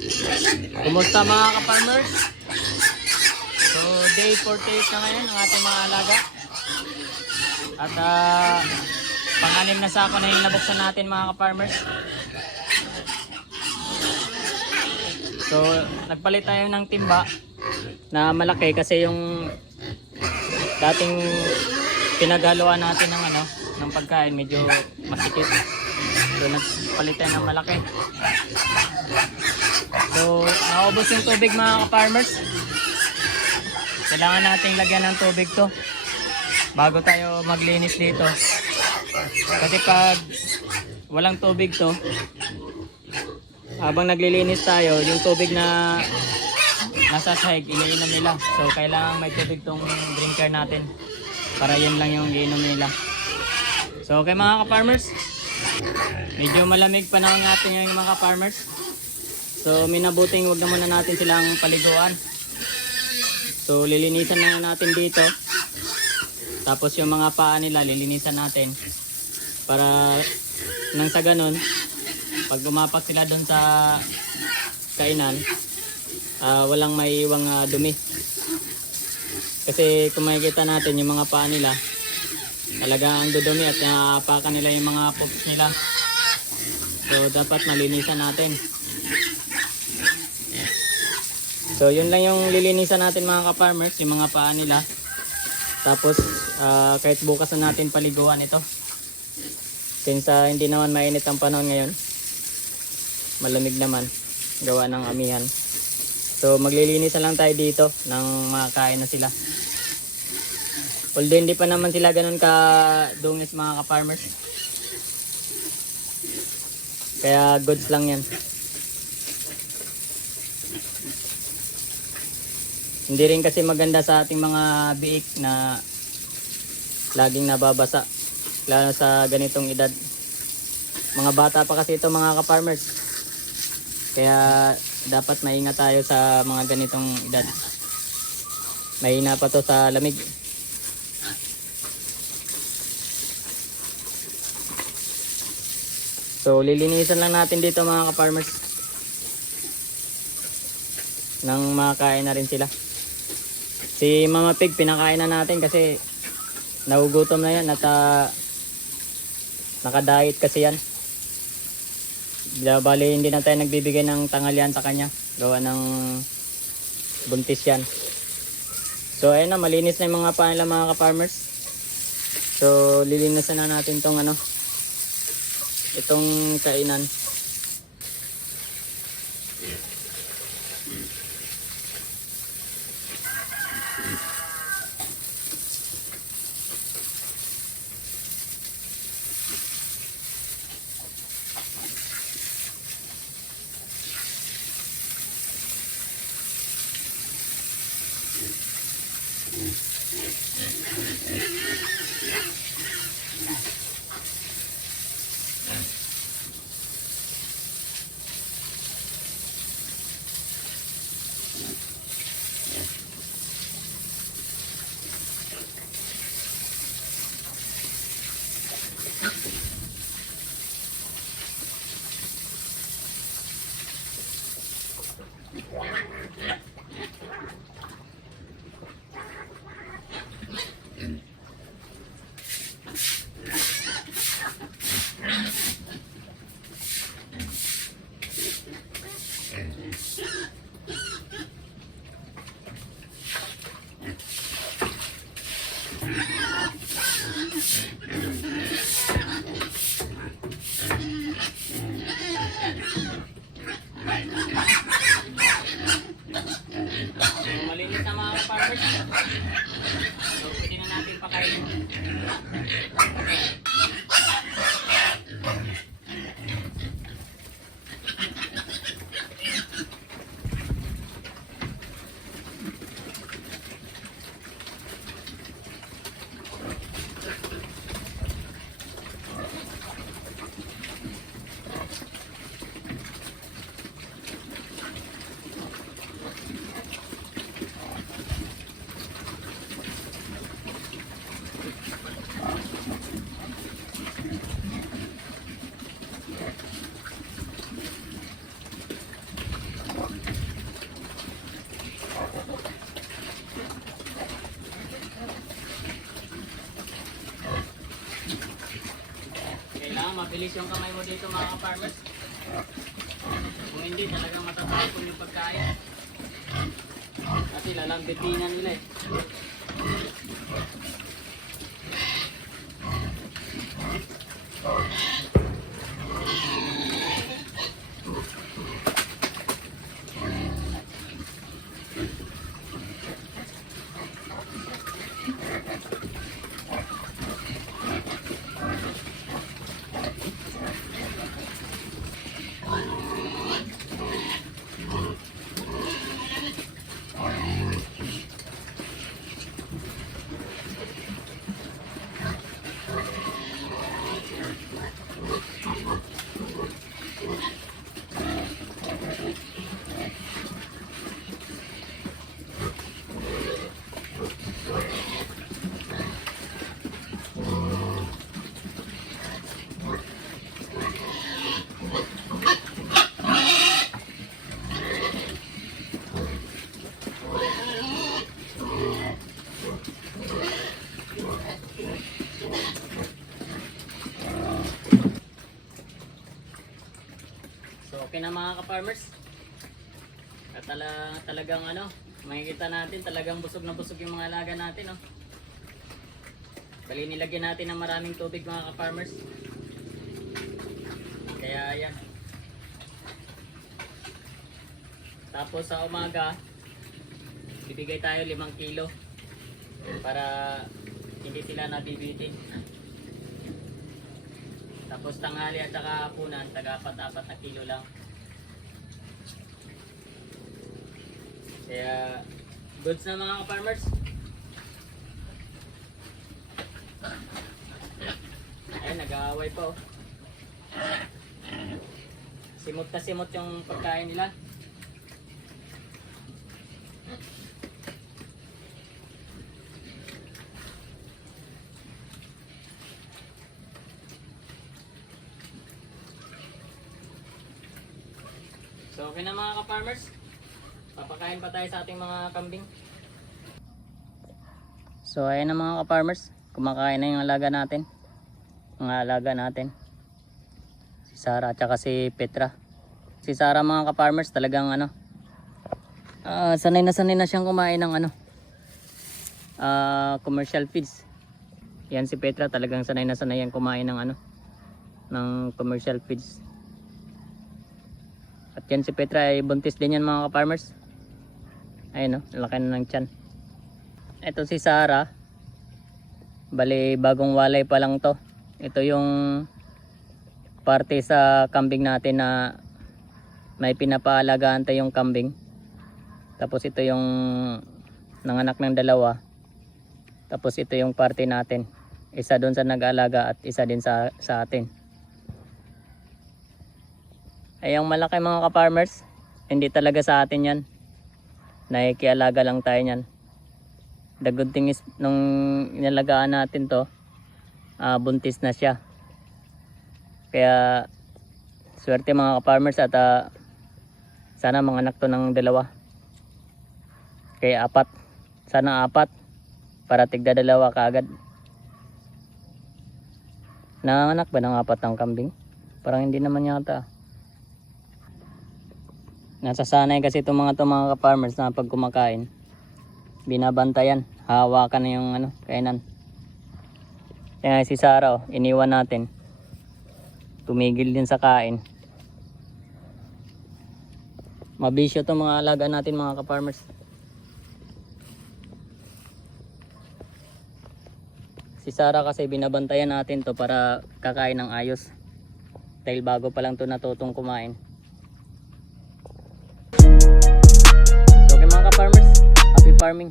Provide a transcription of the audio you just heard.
Kumusta mga ka-farmers? So day 48 na ngayon ang ating mga alaga. At pang-anim na sako na yung nabuksan natin mga ka-farmers. So nagpalit tayo ng timba na malaki kasi yung dating pinaghaluan natin ng ng pagkain medyo masikip. So nagpalit tayo ng malaki. So naubos yung tubig mga ka-farmers. Kailangan nating lagyan ng tubig to bago tayo maglinis dito. Kasi pag walang tubig to, habang naglilinis tayo, yung tubig na nasa sahig, iniinom nila. So kailangan may tubig tong drinker natin para yun lang yung iinom nila. So okay mga ka-farmers, medyo malamig panahon natin yung mga ka-farmers. So minabuting wag na muna natin silang paliguan. So lilinisan na natin dito. Tapos yung mga paa nila lilinisan natin. Para nang sa ganun, pag lumapak sila doon sa kainan, walang maiiwang dumi. Kasi kung makikita natin yung mga paa nila, talagang dudumi at naapakan nila yung mga poops nila. So dapat malinisan natin. So yun lang yung lilinisan natin mga ka-farmers, yung mga paa nila. Tapos kahit bukas na natin paliguan ito. Since hindi naman mainit ang panahon ngayon, malamig naman, gawa ng amihan. So maglilinis na lang tayo dito ng makakain na sila. Although hindi pa naman sila ganun ka-dungis mga ka-farmers. Kaya goods lang yan. Hindi rin kasi maganda sa ating mga biik na laging nababasa, lalo sa ganitong edad. Mga bata pa kasi ito mga ka-farmers, kaya dapat maingat tayo sa mga ganitong edad. Mahina pa to sa lamig. So lilinisan lang natin dito mga ka-farmers nang makain na rin sila. Si Mama Pig pinakain na natin kasi nagugutom na yan at naka-diet kasi yan. Bali hindi na tayo nagbibigay ng tanghalian sa kanya, gawa ng buntis yan. So ayun na, malinis na yung mga paa nila mga ka-farmers. So lilinisan na natin tong itong kainan. Kailangan mabilis yung kamay mo dito mga ka-farmers. Kung hindi talagang matatapon yung pagkain. Kasi lalambitingan nila eh. Okay na mga ka-farmers. At talagang ano, makikita natin talagang busog na busog yung mga alaga natin, oh. Bali nilagyan natin ng maraming tubig mga ka-farmers. Kaya yan. Tapos sa umaga, bibigay tayo 5 kilo para hindi sila nabibitin. Tapos tanghali at saka hapunan, taga-4 na kilo lang. Kaya goods na mga ka-farmers. Ayun, nag-aaway pa, oh. Simot na simot yung pagkain nila. So okay na mga ka-farmers. Papakain pa tayo sa ating mga kambing. So ayan na mga ka-farmers. Kumakain na yung alaga natin. Mga alaga natin. Si Sarah at saka si Petra. Si Sarah mga ka-farmers talagang ano. Sanay na siyang kumain ng ano. Commercial feeds. Yan si Petra talagang sanay na yan kumain ng ano. Ng commercial feeds. At yan si Petra ay buntis din yan mga ka-farmers. Ayun, oh, laki na ng tiyan. Ito si Sarah. Bali bagong walay pa lang to. Ito yung parte sa kambing natin na may pinapaalagaan tayong kambing. Tapos ito yung nanganak ng 2. Tapos ito yung parte natin. Isa doon sa nag-aalaga at isa din sa atin. Ay yung malaki mga ka-farmers, hindi talaga sa atin yan. Nakikialaga lang tayo yan. The good thing is, nung inalagaan natin to, buntis na siya. Kaya, swerte mga ka-farmers at sana manganak to ng 2. Kaya 4. Sana 4. Para tigda 2 kaagad. Nanganak ba ng 4 ang kambing? Parang hindi naman yata. Nasasanay kasi itong mga ka-farmers na pag kumakain, binabantayan, hawakan na yung ano, kainan. Kaya si Sarah, oh, iniwan natin. Tumigil din sa kain. Mabisyo itong mga alaga natin mga ka-farmers. Si Sarah kasi binabantayan natin to para kakain ng ayos. Dahil bago pa lang to natutong kumain. So okay mga ka-farmers, happy farming.